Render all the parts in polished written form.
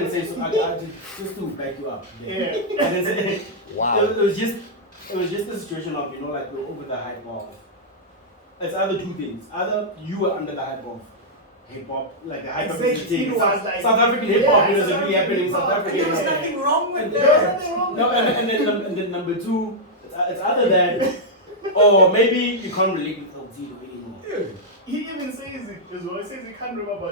can say, so I just to back you up. Yeah. I can say, Wow. it was just a situation of, like we're over the hype of. It's either two things. Either you were under the hype of hip hop, like the hype of Exactly. South African hip hop, is really happening in South Africa. There was nothing wrong with There was that. nothing wrong with that. And then number two, it's either that, or maybe you can't relate with Zito anymore. Yeah. He even says it as well. He says he can't remember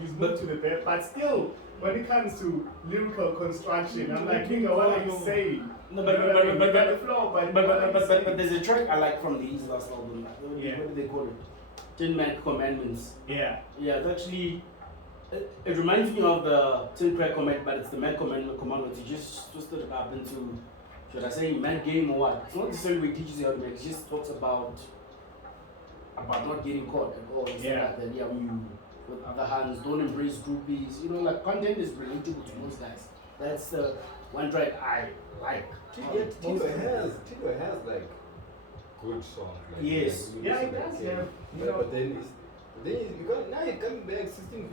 he's moved to the bed. But still, when it comes to lyrical construction, I'm like, nigga, what are you saying? No, but the flow, but there's a track I like from the East last album. What do they call it? 10 Man Commandments. Yeah. Yeah, it's actually. It reminds me of the 10 Crack Commandment, but it's the Man Commandments. You just twisted it up into, should I say, man game or what? It's not necessarily what he teaches you how to make. It just talks about not getting caught at all. Yeah. Like that. Yeah, when you with other hands, don't embrace groupies. Like content is relatable to most guys. That's the one track I like. Tito has like good songs. Like, yes. Yeah, he does. Yeah. But then you got now you're coming back 16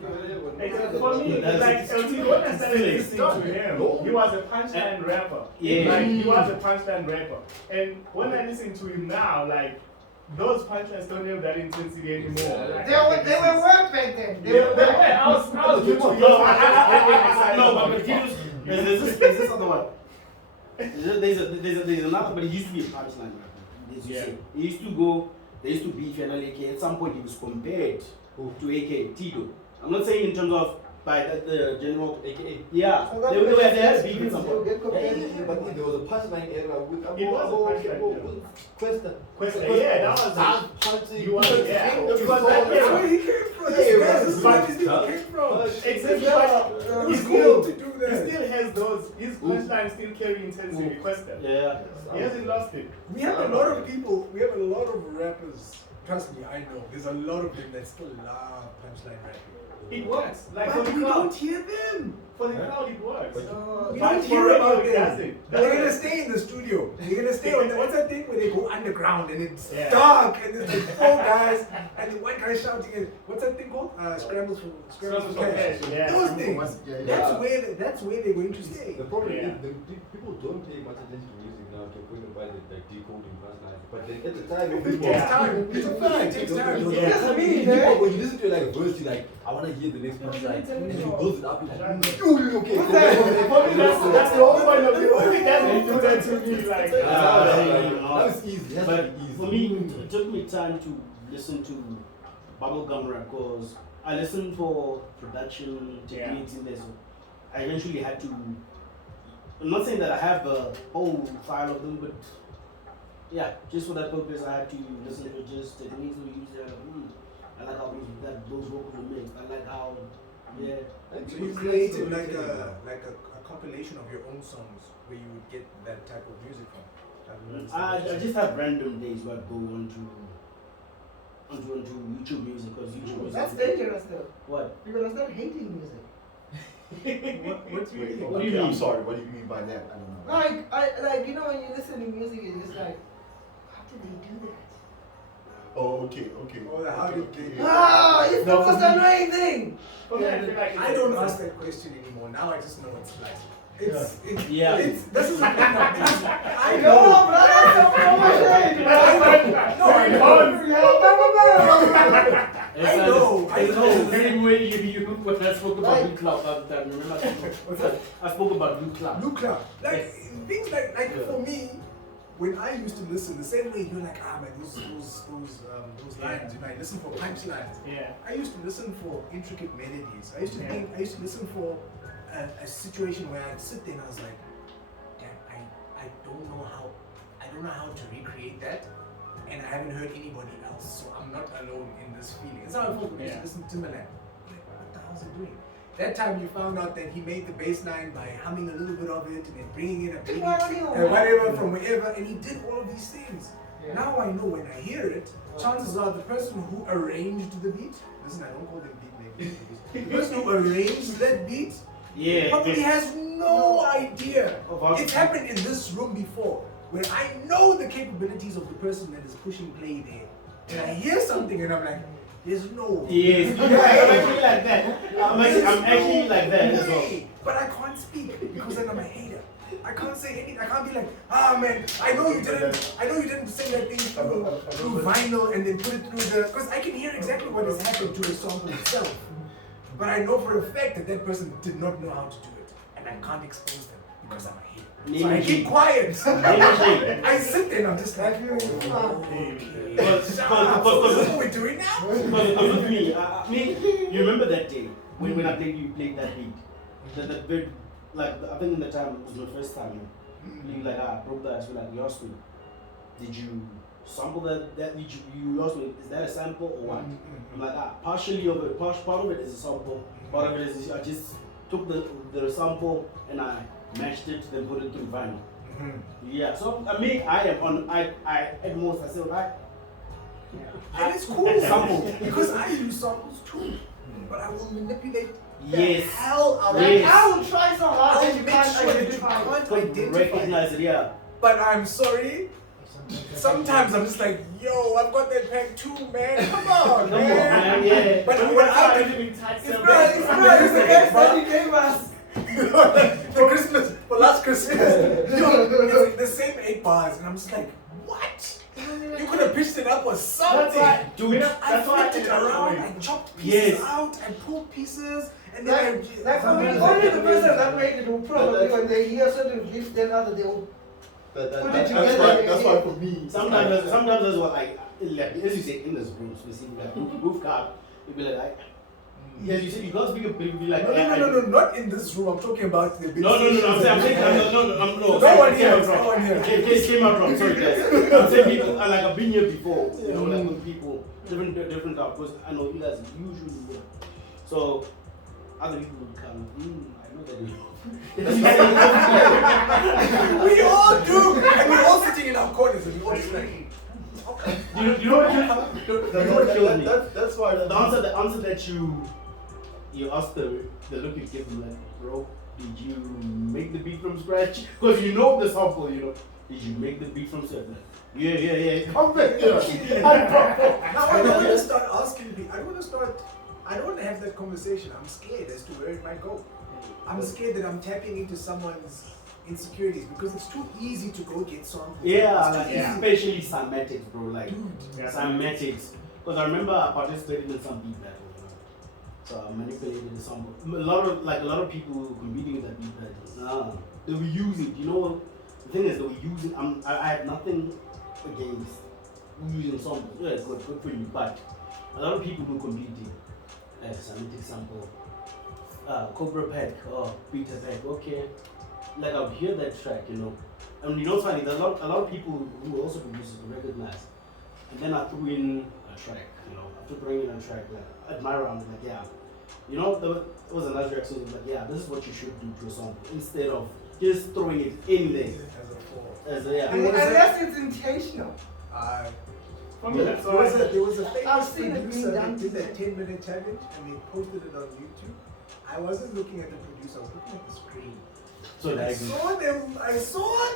Exactly. For me, like when I started listening to him, he was a punchline rapper. Yeah. Like he was a punchline rapper. And when I listen to him now, like those punchlines don't have that intensity anymore. Like, They were work back then. They were. I was good to but there's this other one. There's another, but he used to be a punchline rapper. As you say. They used to beef and AK. At some point, he was compared to AK Tito. I'm not saying in terms of by the general AKA. Yeah, So they had beef at some point. But there was a punchline era with It was a punchline. Questa. Yeah, that was punching. He was that That's where he came from. This is where he came from. Exactly. It was cool to do He that. still has those. His punchlines still carry intensity. Questa. Yeah. He hasn't lost it. We have a lot of people, we have a lot of rappers, trust me, I know, there's a lot of them that still love punchline rapping. It works. Like But for the we crowd. don't hear them. For the crowd, it works. We But don't for hear radio, about it them. doesn't. They're gonna stay in the studio. They're gonna stay on the, what's that thing where they go underground and it's Yeah. dark and there's like four guys and the one guy shouting and what's that thing called? Scrambles for cash. Yeah. Those things. That's where they're going to stay. The problem Yeah. is people don't pay much attention to music now to the point about like decoding punchlines. But then at the time, when It people takes time. It's a fact. It takes time. Yeah. That's me, People, man. when you listen to like a verse, you're like, I want to hear the next punchline. And you build it up. You're like, okay. For me, that's the whole point of the movie. It doesn't do that to me. Like, That was easy. That's But easy. for me, it took me time to listen to bubblegum rap because I listened for production techniques in there. So I eventually had to. I'm not saying that I have the whole file of them, but yeah, just for that purpose, I had to listen to just techniques we use there. I like how those vocals were mixed. I like how, So you created like a compilation of your own songs where you would get that type of music from. I just have random days where I go onto YouTube music because YouTube music. That's dangerous though. What? You're gonna start hating music. What do you mean? What do you mean? I'm sorry, what do you mean by that? I don't know. Like you know when you listen to music, it's just like, how did they do that? Oh, okay. Oh, how did they? It's the most annoying thing. For me, I feel like I don't ask that question anymore. Now I just know it's like this is the thing now, because I No, know. brother, I know. It's the same way you when I spoke about Blue Cloud last time. Remember I spoke about Blue Cloud. Blue Cloud. Like things like for me, when I used to listen, the same way you're like, man, those lines, I listen for punchlines. Yeah. I used to listen for intricate melodies. I used to listen for a situation where I'd sit there and I was like, damn, I don't know how to recreate that, and I haven't heard anybody else, so I'm not alone in this feeling. That's how I felt when I used to listen to Timberland. I'm like, what the hell's he doing? That time you found out that he made the bass line by humming a little bit of it and then bringing in a beat whatever from wherever, and he did all of these things. Yeah. Now I know when I hear it, chances are the person who arranged the beat, listen, I don't call them beat makers, the person who arranged that beat probably has no idea. It's happened in this room before, where I know the capabilities of the person that is pushing play there, and I hear something and I'm like, There's no. Yes, I'm actually like that. I'm actually like that as well. way. But I can't speak because then I'm a hater. I can't say anything. I can't be like, ah man, I know you didn't sing that thing through vinyl and then put it through the, because I can hear exactly what has happened to the sample itself. But I know for a fact that that person did not know how to do it, and I can't expose them because I'm a hater. So I keep quiet. I sit there and I'm just like, okay. Because That's what we're doing now? with me, you remember that day when I played, you played that beat? That bit, like, I think in the time, it was my first time. You like, broke that, so like, you asked me, did you sample that did you asked me, is that a sample or what? I'm like, partially of it, part of it is a sample, part of it is, I just took the sample and I mashed it, then put it through vinyl. Yeah, so I at most, I said, And it's cool Sample. because I use samples too, but I will manipulate the Yes. hell out of Yes. it. I will try so hard I'll that you make can't sure that you identify. can't to identify. recognize it, yeah. But I'm sorry. Sometimes I'm just like, yo, I've got that pack too, man. Come on, Come on, man, yeah. But when I do, it's right, it's the best that you gave us. For Christmas, for last Christmas. Yo, it's the same 8 bars, and I'm just like, what? You could have pitched it up or something. Dude, I flipped it around, I chopped pieces Yes. out, I pulled pieces, and then Like for me, only the person that made it will probably when they hear certain gifts, then other they will put it together. That's why for me. sometimes that's what like as you say in this room specifically like roof card, you'll be like as you said, you can't speak a big be like no, not in this room. I'm talking about the big No, I'm saying no. No one here, no one here. It came out wrong. Sorry, guys. I'm saying people, and like I've been here before. You know, like with people, different type. Because I know you guys usually here. So other people would come. I know that you. We all do, and we're all sitting in our corners, and we all just like. You know what kills me? That's why The answer that you asked the look you give them like, bro, did you make the beat from scratch? Because you know the sample, you know. Did you make the beat from scratch? Yeah. Come back here. Now I don't want to start asking people. I don't want to have that conversation. I'm scared as to where it might go. I'm scared that I'm tapping into someone's insecurities because it's too easy to go get samples. Yeah, It's like too easy. especially cymatics, bro. Like Dude. cymatics. Because I remember I participated in some beat battle, you know. So I manipulated the sample. A lot of people competing in that beat battle. They were using. You know what? The thing is, they were using. I had nothing against using samples. Yeah, it's good for you. But a lot of people who competing, like cymatic sample, Cobra pack or Beta pack. Okay. Like I'll hear that track, you know, and you know what's funny? There's a lot of people who also producers recognize, and then I threw in a track, you know. After throwing in a track, like at my round, like yeah, you know, there was another track, so it was like yeah, this is what you should do to a song instead of just throwing it in there as a yeah. Unless it's intentional. There was a I've famous seen it being producer done that did that before. 10-minute challenge and they posted it on YouTube. I wasn't looking at the producer, I was looking at the screen. So I saw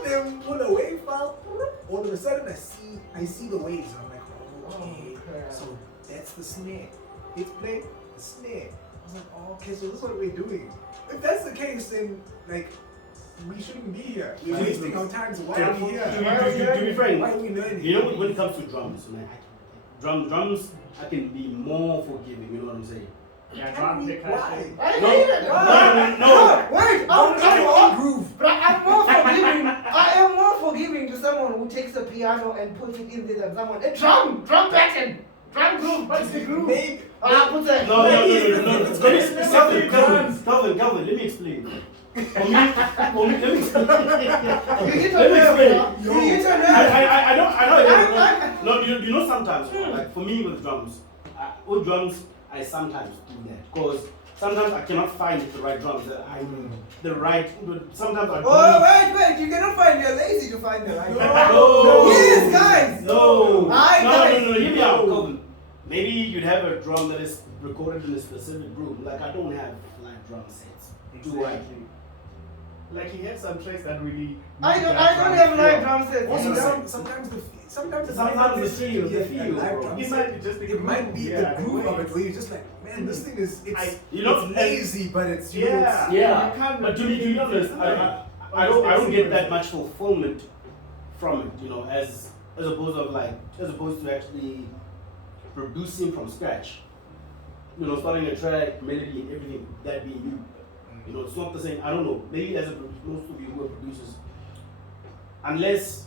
them pull a wave file. All of a sudden I see the waves. I'm like, okay. So that's the snare. Hit play, the snare. I was like, oh, okay, so this is what we're doing. If that's the case, then like we shouldn't be here. We're wasting our time. So why are we here? To be frank, Why are we learning? you know when it comes to drums, man, drums I can be more forgiving. You know what I'm saying? Yeah, drum Why? percussion. I hate it. No. Wait, I'm groove. But I'm more forgiving. I am more forgiving to someone who takes a piano and puts it in there than someone a drum pattern, drum groove. What's the groove? Maybe. Put that. No. Calvin, let me explain. For me, let me explain. You hit a Let me nerve. explain. You hit a nerve. I know. No, you know sometimes, like for me with drums, with drums, I sometimes do that because sometimes I cannot find the right drums. Sometimes I do. Oh, wait, you cannot find, you're lazy to find the right one. No. Yes, guys. No. Guys. No. Hear me out, Calvin. Maybe you'd have a drum that is recorded in a specific room. Like I don't have like drum sets. Do I? like he had some tracks that really. I don't have live drum sets. Also, either. sometimes the Sometimes the feel, It might be just it might be the groove of it where you're just like, man, this thing is it's lazy, but it's you know, it's, Yeah, you can't but to be honest, I don't get that much fulfillment from it, you know, as opposed to actually producing from scratch. You know, starting a track, melody, and everything, that being you. You know, it's not the same. I don't know. Maybe as most of you who are producers, unless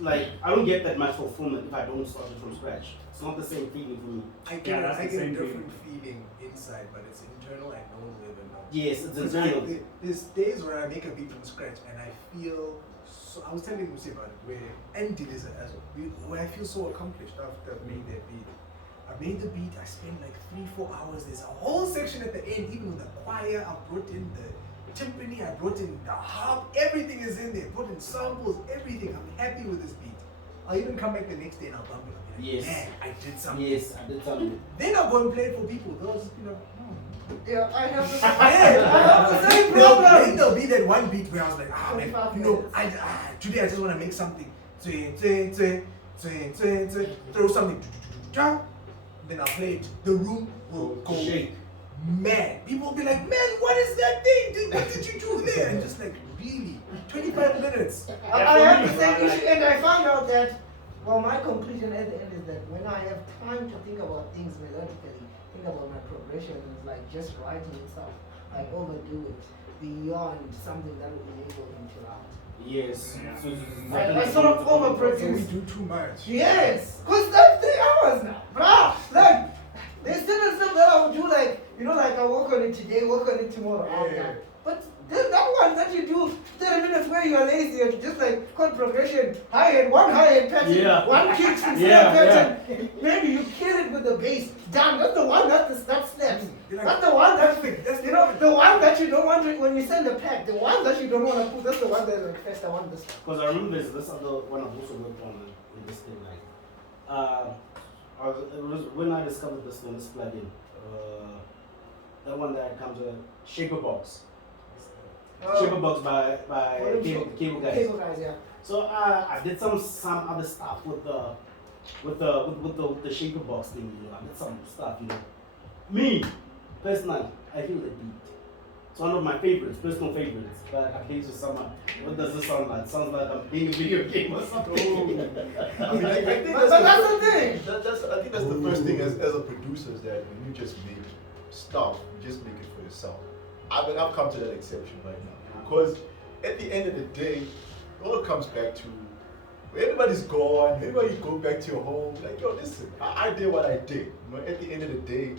like I don't get that much fulfillment if I don't start it from scratch. It's not the same feeling for me. I get, Yeah, that's I the get a same different feeling inside, but it's internal and no one will ever know. Yes, it's Because internal. there's days where I make a beat from scratch and I feel so. I was telling Lucy about it, where I feel so accomplished after I've made that beat. I made the beat, I spent like 3-4 hours. There's a whole section at the end, even with the choir. I brought in the timpani, I brought in the harp, everything is in there. Brought in samples, everything. I'm happy with this beat. I'll even come back the next day and I'll bump it. I'll be like, Yes. man, I did something. Yes, I did something. Then I'll go and play it for people. Those, Yeah, I have the Yeah, same then problem. there'll be that one beat where I was like, ah, man, 45 you know, minutes. today I just want to make something. Throw something. Then I'll play it. The room will go Shake. mad. People will be like, man, what is that thing? What did you do there? And just like, really? 25 minutes. I have the same issue, and I found out that, well, my conclusion at the end is that when I have time to think about things melodically, think about my progression, and like just writing itself, I overdo it beyond something that will enable him to write. Yes. Yeah. So I sort of So we overproduce. do too much. Yes, because that's 3 hours now, bro. Like, there's still stuff that I would do, like, you know, like I work on it today, work on it tomorrow. I'm Yeah. done. But there's that one that you do 30 minutes where you are lazy and just like chord progression, one high-end pattern, Yeah. one kick, snare Yeah, pattern. Maybe you kill it with the bass. Done. That's the one that slaps. You're like, That's the one that that's you know, the one that you don't want to, when you send the pack, the one that you don't want to put, that's the one that request I want this. Because I remember this other one I've also worked on in this thing, like, it was when I discovered this plugin, that one that comes with a shaper box. Shaper box by Cable Guys. Cable guys, yeah. So I did some other stuff with the shaper box thing, you know. I did some stuff, you know. Me, personally, I feel the beat. It's one of my favorites, personal favorites. But I play to someone. What does this sound like? It sounds like I'm playing a video game or something. I mean, I think But that's the thing. I think that's the first thing as a producer is that when you just make stuff, you just make it for yourself. I've come to that exception right now because at the end of the day, it all comes back to everybody's gone. Everybody go back to your home. Like, yo, listen, I did what I did. You know, at the end of the day,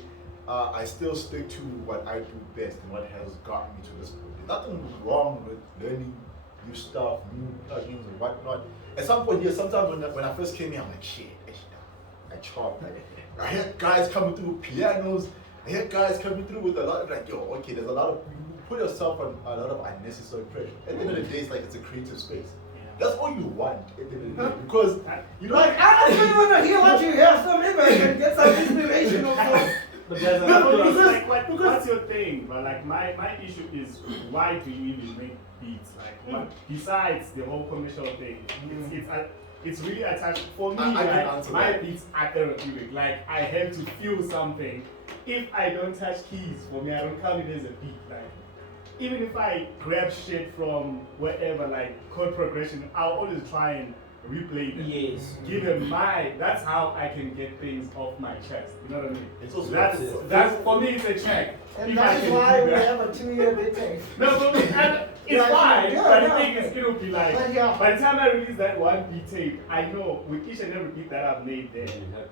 I still stick to what I do best and what has gotten me to this point. There's nothing wrong with learning new stuff, new plugins and whatnot. At some point, yeah, sometimes when I first came here, I'm like, shit, I chopped. I hear guys coming through with pianos. I hear guys coming through with a lot of like, yo, okay, there's a lot of, you put yourself on a lot of unnecessary pressure. At the end of the day, it's like it's a creative space. That's all you want at the end of the day because you know. Like, I actually want to hear what you hear, so maybe I can get some inspiration also. But there's Because another like, what's your thing? But like, my issue is why do you even make beats? Like, what besides the whole commercial thing? It's really attached for me. I can Like, answer my that. beats are therapeutic. Like, I have to feel something. If I don't touch keys, for me, I don't count it as a beat. Like, even if I grab shit from wherever, like chord progression, I'll always try and replay them. Yes. Give them that's how I can get things off my chest. You know what I mean? It's also That's for me, it's a check. And If I that's can why do we that. have a 2-year bit. No, but and it's Yeah, fine. yeah, But the yeah. thing is, it'll be like, But yeah. by the time I release that one beat tape, I know with each and every beat that I've made there,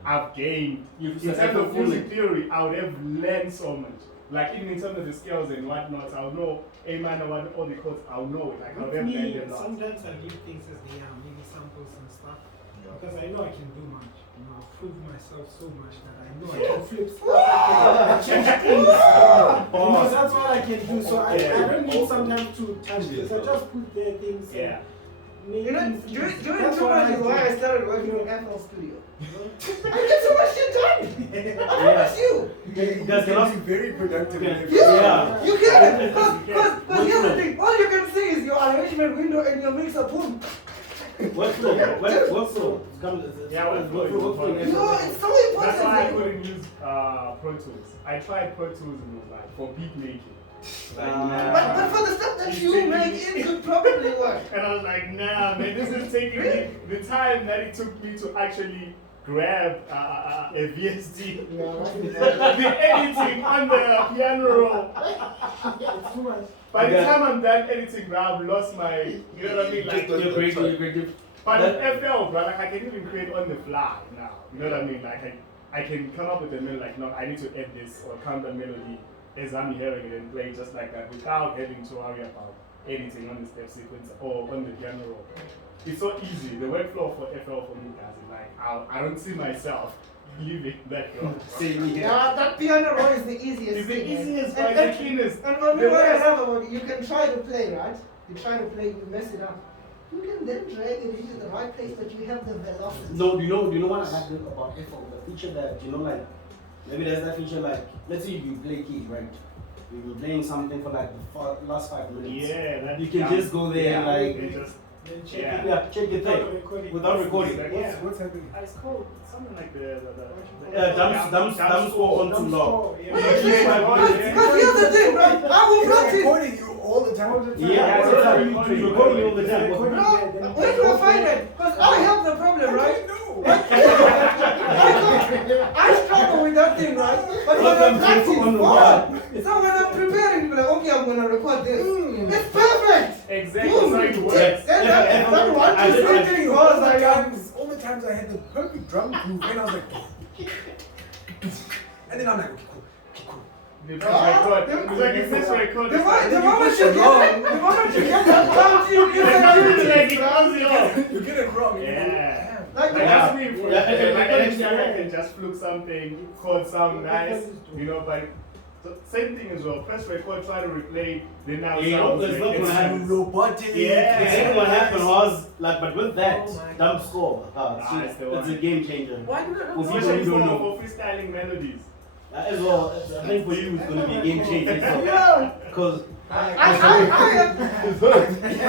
I've gained. You've In terms of fulfilled music theory, I would have learned so much. Like even in terms of the scales and whatnot, I'll know A minor, what all the chords, I'll know it. Like I'll With have me, learned them lots. sometimes I leave things as they are, maybe samples and stuff, because I know I can do much. You know, I've proved myself so much that I know I can flip stuff, I can change things. You know, that's what I can do. So I don't need sometimes to touch this. I just put there things. Yeah. You know, doing That's too what much I is do. why I started working on FL Studio. I get so much shit done. I promise you. You guys cannot be very productive. Yeah. Yeah, you can. You can. Because here's the thing. All your arrangement window and your mixer boom. Workflow. Yeah, workflow is important. No, it's so important. That's why I couldn't use Pro Tools. I tried Pro Tools and it was like for beat making. Like, nah. But for the stuff that It's you taking make, me- it could probably work. And I was like, nah, man, this is taking me the time that it took me to actually grab a VST. The editing on the piano roll. It's too much. By the time I'm done editing, bro, I've lost my, you know what I mean? Like, You're great. but in FL, bro, like I can even create on the fly now. You know what I mean? Like I can come up with a melody, like, no, I need to add this or count the melody as I'm hearing it and play just like that without having to worry about editing on the step sequence or on the piano roll. It's so easy. The workflow for FL for me, guys, is like, I don't see myself leaving that job. Same here. Yeah, that piano roll is the easiest It's the thing. easiest, and, but the cleanest. And for me, The what I best. love about it, you can try to play, right? You try to play, you mess it up. You can then drag it into the right place, but you have the velocity. No, do you know what I like about FL? The feature that, you know, like, maybe there's that feature like, let's say you play keys, right? You've been playing something for like the last 5 minutes. Yeah, that You can just go there and like, and just Then check Yeah. it. yeah, check your thing without recording. Yeah. What's happening? It's called something like the Dumb score on too long. Yeah. Because here's the thing, bro. I will It's practice. recording you all the time. Yeah, all the time. It's recording you all the time. Bro, where do I find it? Because I have the problem, right? No. I struggle with that thing, right? But when I practice, so when I'm preparing, like, okay, I'm gonna record this. It's perfect. Exactly. Boom. So it works. Then that one, I two, just- three thing was like, All the times I had the perfect drum groove, and I was like, and then I'm like, okay, cool. The first record. It's like the first record. the moment you get that bounty, you get that You get it wrong. Yeah. Like Like that's me. For Yeah. I can just fluke something, chord sound nice, you know, but so same thing as well. Press record, try to replay, then now You know, sounds there's not gonna happen. Robotic. Yeah. The second one happened was like, but with that Oh my dumb score, it's the it's one. a game changer. Why do that For not people Especially who don't know. for freestyling melodies. As well, I think for you it's gonna be a game changer. Yeah. Because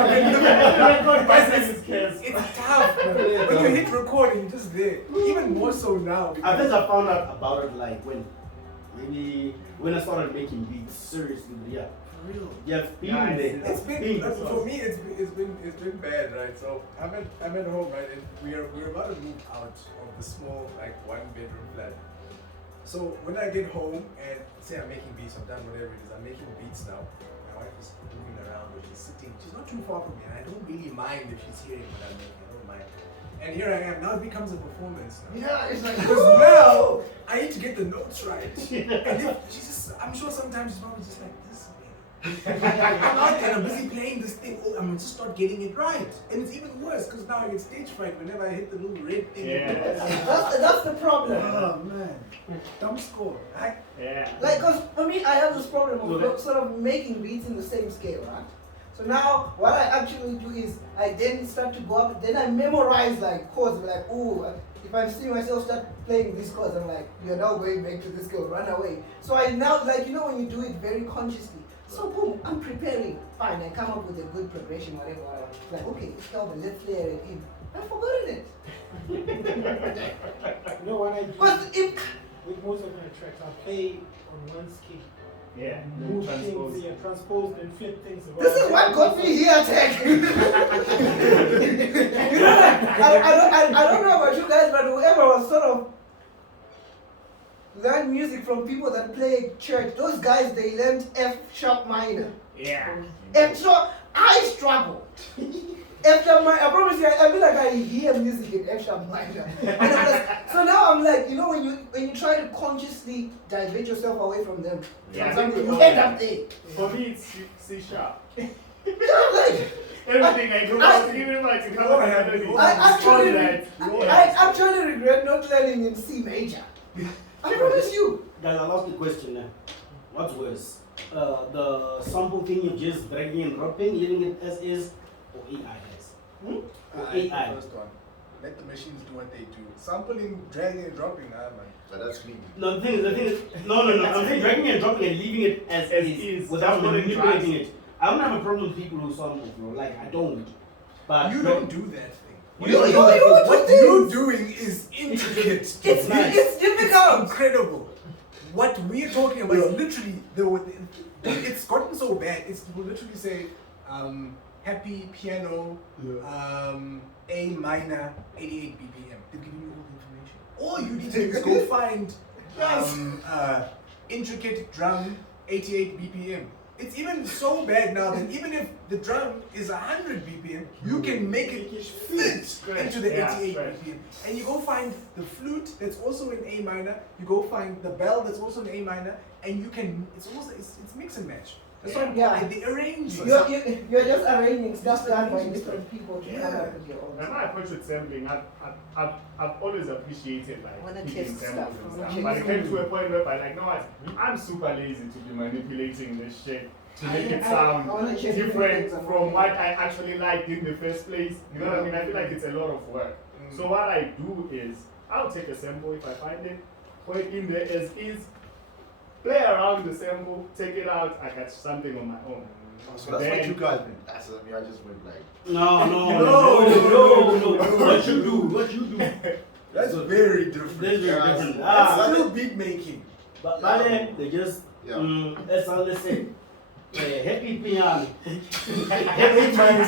Record bicycles cares. It's tough. When you hit record, you're just there. Even more so now. I think I found out about it like when I started making beats seriously. Yeah, For real. yeah, being Nice. there. It's been being for me. It's been bad, right? So I'm at home, right? And we're about to move out of the small like 1-bedroom flat. So when I get home and say I'm making beats, I'm done whatever it is. I'm making beats now. My wife is moving around, but she's sitting. She's not too far from me, and I don't really mind if she's hearing what I'm making. I don't mind. And here I am. Now it becomes a performance. Now. Yeah, it's like, Because now I need to get the notes right. And if she's just, I'm sure sometimes she's probably just like this. Man. I'm out there, I'm busy playing this thing. Oh, I'm just not getting it right. And it's even worse because now I get stage fright whenever I hit the little red thing. Yeah. that's the problem. Oh man, dumb score. Right? Yeah. Like, cause for me, I have this problem of Okay. sort of making beats in the same scale, right? So now, what I actually do is I then start to go up, then I memorize like chords, like, oh, if I'm seeing myself start playing these chords, I'm like, you're now going back to this girl, run away. So I now, like, you know, when you do it very consciously, so boom, I'm preparing, fine, I come up with a good progression, whatever, like, okay, Kelvin, let's layer it in. I've forgotten it. You know what I do? But if, With most of my tracks, I play on one scale. Yeah. Move Transpose. things, yeah, transpose and flip things around. this is what got me here, Tech. You know, like, I don't know about you guys, but whoever was sort of learned music from people that play church, those guys, they learned F sharp minor. Yeah. And so I struggle. F sharp minor, I promise you, I feel like I hear music in F sharp minor. And I'm like, so now I'm like, you know, when you try to consciously divert yourself away from them, Yeah. something, you end up there. For me, it's C sharp. Yeah, like, Everything I do, even like to cover the melody. I actually regret not learning in C major. I promise you. Guys, I'll ask you a question now. What's worse? The sample thing you're just dragging and dropping, leaving it as is, or AI has? The first one. Let the machines do what they do. Sampling, dragging, and dropping, man. So that's me. No, the thing is, no. I'm saying dragging and dropping and leaving it as is, is. without That's what it manipulating drives. it. I don't have a problem with people who sample, bro. Like I don't. But You don't do that thing. What You're doing is intricate. It's difficult. Incredible. What we're talking about is literally it's gotten so bad. It's will literally say happy piano A minor 88 BPM. They're giving you all the information. All you need to do is go find intricate drum 88 BPM. It's even so bad now that even if the drum is 100 BPM, you can make it fit into the 88 BPM. And you go find the flute that's also in A minor, you go find the bell that's also in A minor, and you can, it's mix and match. That's why they arrange. You're just arranging stuff done by different people to come up with your own. And my approach with sampling, I've always appreciated like picking samples and stuff. Okay. But it came to a point where I'm like, no, I'm super lazy to be manipulating this shit to make it sound different from what I actually liked in the first place. You know what I mean? I feel like it's a lot of work. So what I do is I'll take a sample if I find it, put it in there as is, play around the sample, take it out, I got something on my own. So that's what you guys mean. That's what I just went like. No. What you do? That's very different. That's very different. That's still beat making. But then they just that's all they say. Happy piano. Happy piano.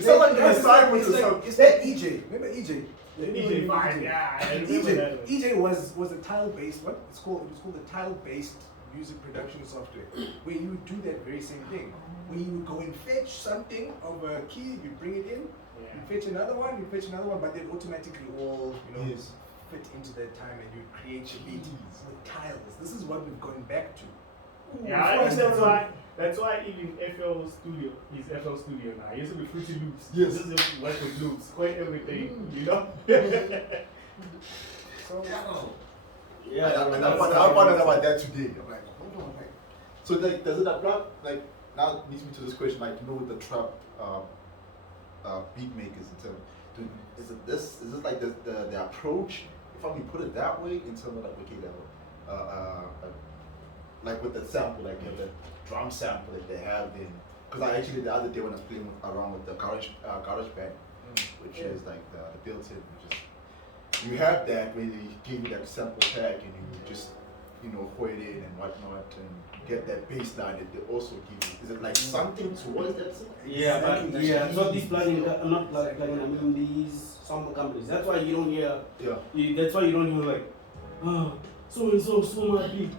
Someone can assign with yourself. It's that EJ. Remember EJ? EJ fine, yeah. I remember that. EJ was a tile-based. It was called a tile-based music production software, where you would do that very same thing. Where you would go and fetch something of a key, you bring it in, you fetch another one, but they'd automatically all fit into that time, and you create your beat with tiles. This is what we've gone back to. Yeah, I think that's why even FL Studio is FL Studio now. It used to be Fruity Loops. Yes. This is work with loops, quite everything, you know? So, I found out about that today. I'm like, hold on, like. So like, does it apply? Like, now it leads me to this question. Like, you know, with the trap beat makers in terms, is it like the approach? If I may put it that way, in terms of like, okay, like with the sample, like the drum sample that they have in. Because I actually the other day when I was playing around with the garage band, which is like the built-in, which is you have that where they give you that sample pack and you just pour it in and whatnot and get that bass line that they also give you. Is it like something towards that? Yeah, but yeah. So these plugins, not plugin. I mean these sample companies. That's why you don't hear. Yeah. That's why you don't hear like, so and so much beat.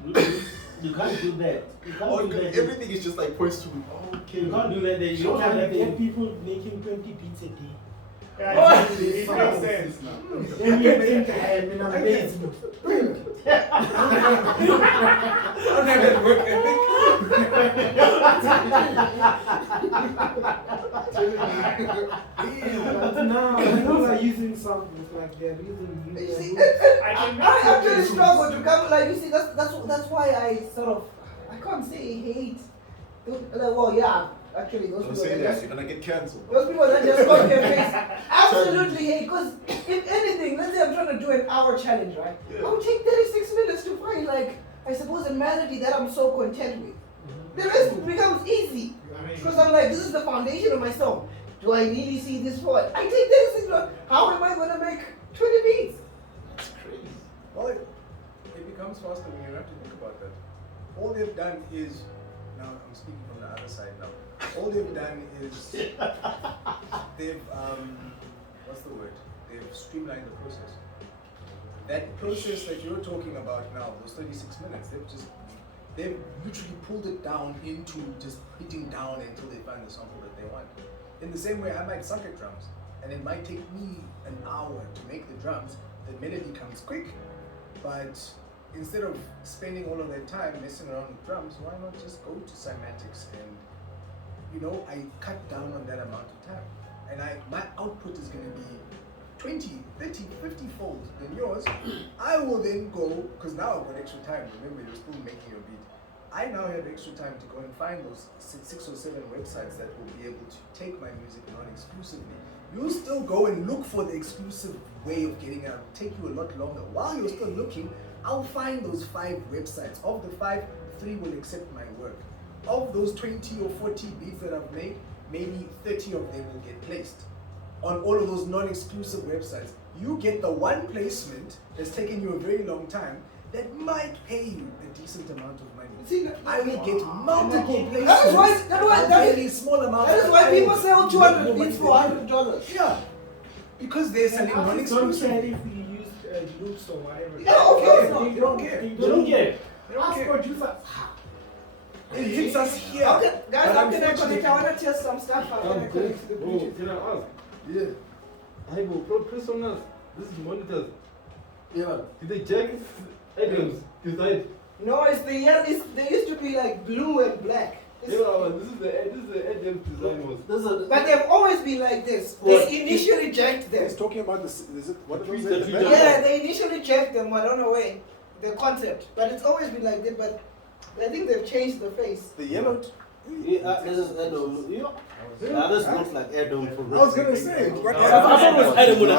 You can't do that. You can't do that. Everything is just like points to okay. You can't do that. You don't have that. Get people making 20 beats a day. Yeah, it makes sense now. And you think I am in a basement. But now people are using something like they're using. You see, I actually struggle to come. Like you see, that's why I sort of I can't say hate. Like, well, yeah. Actually, those Don't people say that that, just, you're gonna get cancelled. those people that just got their face absolutely hate. Because if anything, let's say I'm trying to do an hour challenge, right? Yeah. I would take 36 minutes to find, like, I suppose a melody that I'm so content with. The rest becomes easy. Because I'm like, this is the foundation of my song. Do I really see this part? I take 36 minutes. How am I going to make 20 beats? That's crazy. well, it becomes faster when you have to think about that. All they've done is, now I'm speaking from the other side now. All they've done is they've what's the word? They've streamlined the process. That process that you're talking about now, those 36 minutes, they've literally pulled it down into just hitting down until they find the sample that they want. In the same way, I might suck at drums, and it might take me an hour to make the drums. The melody comes quick, but instead of spending all of that time messing around with drums, why not just go to cymatics and I cut down on that amount of time, and my output is going to be 20, 30, 50 fold than yours. I will then go, because now I've got extra time. Remember, you're still making your beat. I now have extra time to go and find those 6 or 7 websites that will be able to take my music non-exclusively. You still go and look for the exclusive way of getting it. It'll take you a lot longer. While you're still looking, I'll find those 5 websites. Of the 5, 3 will accept my work. of those 20 or 40 beats that I've made, maybe 30 of them will get placed on all of those non-exclusive websites. You get the one placement that's taken you a very long time that might pay you a decent amount of money. See, I will get multiple placements. That is why. a very small amount. That is why I people will sell make 200 more beats money for than you. $100. Yeah, because they're selling Don't non-exclusive. care if we use loops or whatever. Yeah, okay. They don't care. You don't get. They don't Ask care. producers. It hits us here. Okay, guys, But how can I unfortunately- connect? I want to test some stuff. How can I connect to the Bro, Bluetooth? can I ask? Yeah. Hey, bro, personas. This is monitors. Yeah. Did they jack items? Decide. No, it's the yellow. They used to be like blue and black. Yeah, this is the items design was. There's a. But they've always been like this. What? They initially jacked them. He's talking about this. Is it what The was tweet- it? the The tweet- back- Yeah, they initially jacked them. I don't know when. The concept, but it's always been like that. But I think they've changed the face. The yellow. Yeah, this is Adam. Yeah, this looks like Adam for I was gonna say. What I thought it was Adam with a